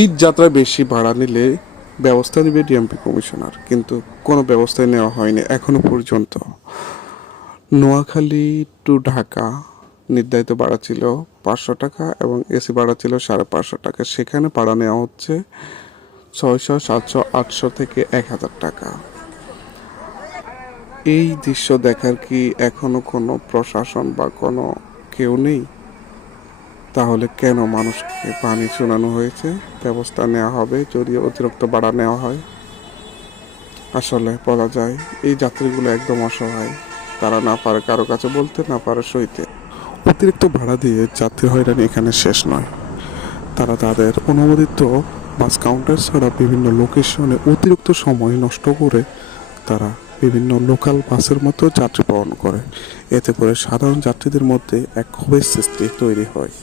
ঈদ যাত্রায় বেশি ভাড়া নিলে ব্যবস্থা নেবে ডিএমপি কমিশনার, কিন্তু কোনো ব্যবস্থাই নেওয়া হয়নি এখনো পর্যন্ত। নোয়াখালী টু ঢাকা নির্ধারিত ভাড়া ছিল 500 টাকা এবং এসি ভাড়া ছিল 550 টাকা। সেখানে ভাড়া নেওয়া হচ্ছে 600, 700, 800 থেকে 1000 টাকা। এই দৃশ্য দেখার কি এখনো কোনো প্রশাসন বা কোনো কেউ নেই? তাহলে কেন মানুষকে পানি শোনানো হয়েছে? ব্যবস্থা নেওয়া হবে যদি অতিরিক্ত ভাড়া নেওয়া হয়। আসলে বলা যায় এই যাত্রীগুলো একদম অসহায়। তারা না পারে কারো কাছে বলতে, না পারে সইতে। অতিরিক্ত ভাড়া দিয়ে যাত্রী হয়রানি এখানে শেষ নয়। তারা তাদের অনুমোদিত বাস কাউন্টার ছাড়া বিভিন্ন লোকেশনে অতিরিক্ত সময় নষ্ট করে তারা বিভিন্ন লোকাল বাসের মতো যাত্রী বহন করে। এতে করে সাধারণ যাত্রীদের মধ্যে এক ক্ষোভের সৃষ্টি তৈরি হয়।